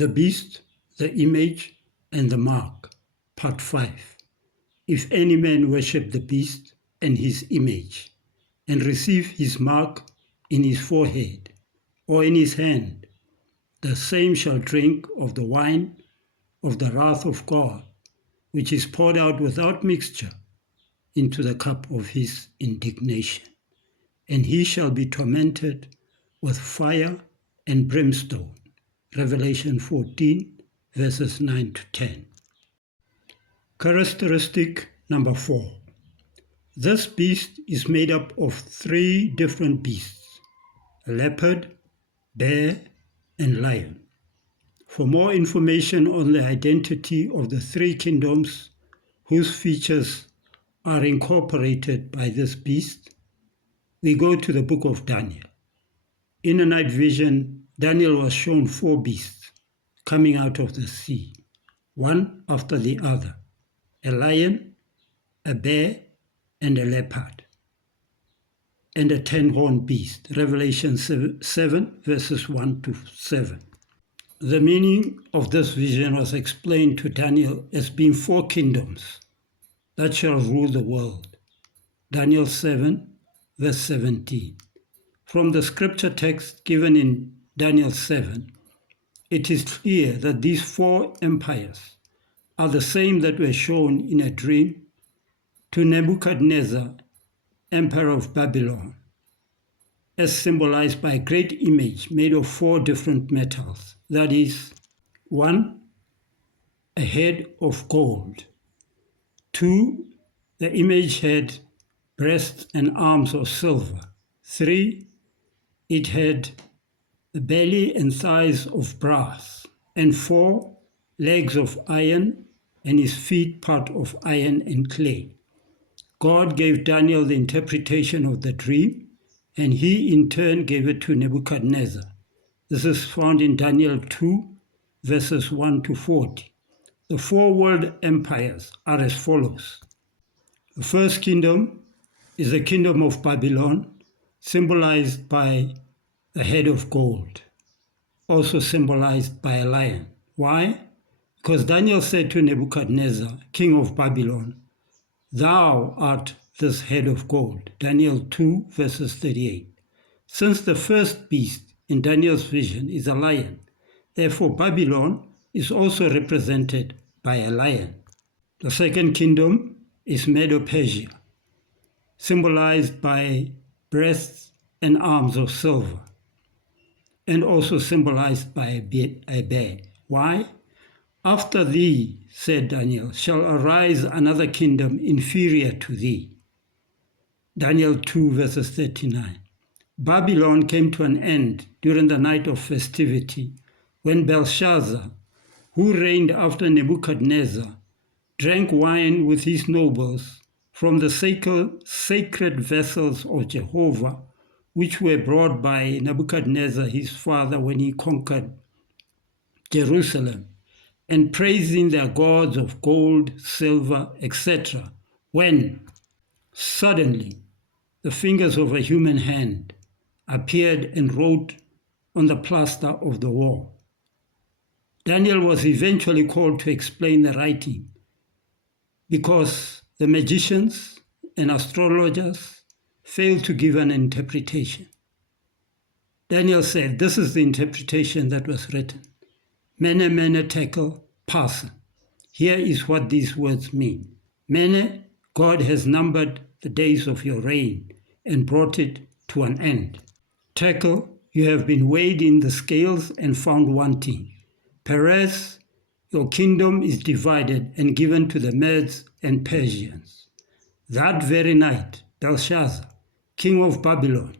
The beast, the image, and the mark. Part 5. If any man worship the beast and his image, and receive his mark in his forehead or in his hand, the same shall drink of the wine of the wrath of God, which is poured out without mixture into the cup of his indignation. And he shall be tormented with fire and brimstone. Revelation 14, verses 9 to 10. Characteristic number 4. This beast is made up of 3 different beasts: a leopard, bear, and lion. For more information on the identity of the 3 kingdoms whose features are incorporated by this beast, we go to the book of Daniel. In a night vision, Daniel was shown 4 beasts coming out of the sea, one after the other: a lion, a bear, and a leopard, and a 10-horned beast. Revelation 7, verses 1 to 7. The meaning of this vision was explained to Daniel as being 4 kingdoms that shall rule the world. Daniel 7, verse 17. From the scripture text given in Daniel 7, it is clear that these 4 empires are the same that were shown in a dream to Nebuchadnezzar, emperor of Babylon, as symbolized by a great image made of 4 different metals. That is, 1, a head of gold; 2, the image had breasts and arms of silver; 3, it had the belly and thighs of brass; and 4, legs of iron, and his feet part of iron and clay. God gave Daniel the interpretation of the dream, and he in turn gave it to Nebuchadnezzar. This is found in Daniel 2, verses 1 to 40. The 4 world empires are as follows. The first kingdom is the kingdom of Babylon, symbolized by the head of gold, also symbolized by a lion. Why? Because Daniel said to Nebuchadnezzar, king of Babylon, "Thou art this head of gold." Daniel 2, verses 38. Since the first beast in Daniel's vision is a lion, therefore Babylon is also represented by a lion. The second kingdom is Medo-Persia, symbolized by breasts and arms of silver, and also symbolized by a bear. Why? After thee, said Daniel, shall arise another kingdom inferior to thee. Daniel 2, verses 39. Babylon came to an end during the night of festivity when Belshazzar, who reigned after Nebuchadnezzar, drank wine with his nobles from the sacred vessels of Jehovah, which were brought by Nebuchadnezzar his father when he conquered Jerusalem, and praising their gods of gold, silver, etc., when suddenly the fingers of a human hand appeared and wrote on the plaster of the wall. Daniel was eventually called to explain the writing because the magicians and astrologers failed to give an interpretation. Daniel said, "This is the interpretation that was written. Mene, mene, tekel, parsin." Here is what these words mean. Mene, God has numbered the days of your reign and brought it to an end. Tekel, you have been weighed in the scales and found wanting. Peres, your kingdom is divided and given to the Medes and Persians. That very night, Belshazzar, king of Babylon,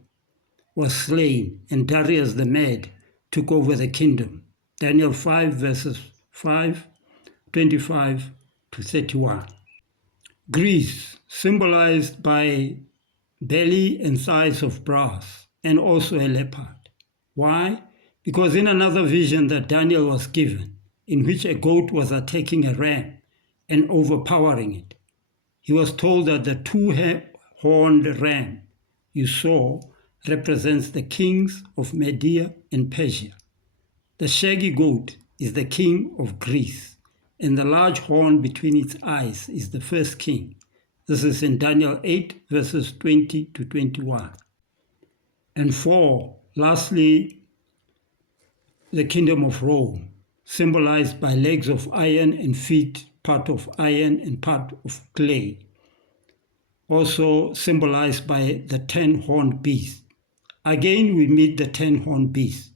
was slain, and Darius the Mede took over the kingdom. Daniel 5, verses 25 to 31. Greece, symbolized by belly and thighs of brass, and also a leopard. Why? Because in another vision that Daniel was given, in which a goat was attacking a ram and overpowering it, he was told that the 2-horned ram you saw represents the kings of Media and Persia. The shaggy goat is the king of Greece, and the large horn between its eyes is the first king. This is in Daniel 8, verses 20 to 21. And 4, lastly, the kingdom of Rome, symbolized by legs of iron and feet, part of iron and part of clay. Also symbolized by the 10-horned beast. Again, we meet the 10-horned beast,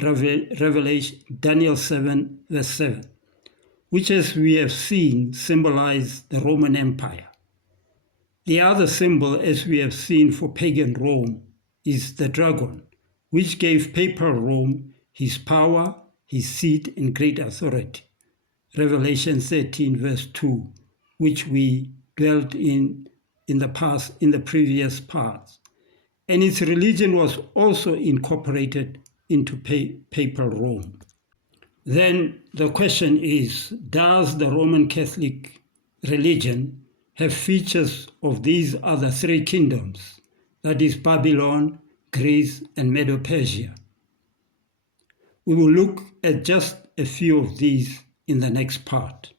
Revelation, Daniel 7, verse 7, which, as we have seen, symbolize the Roman Empire. The other symbol, as we have seen for pagan Rome, is the dragon, which gave papal Rome his power, his seat, and great authority. Revelation 13, verse 2, which we dwelt in the previous parts. And its religion was also incorporated into papal Rome. Then the question is, does the Roman Catholic religion have features of these other three kingdoms, that is Babylon, Greece, and Medo-Persia? We will look at just a few of these in the next part.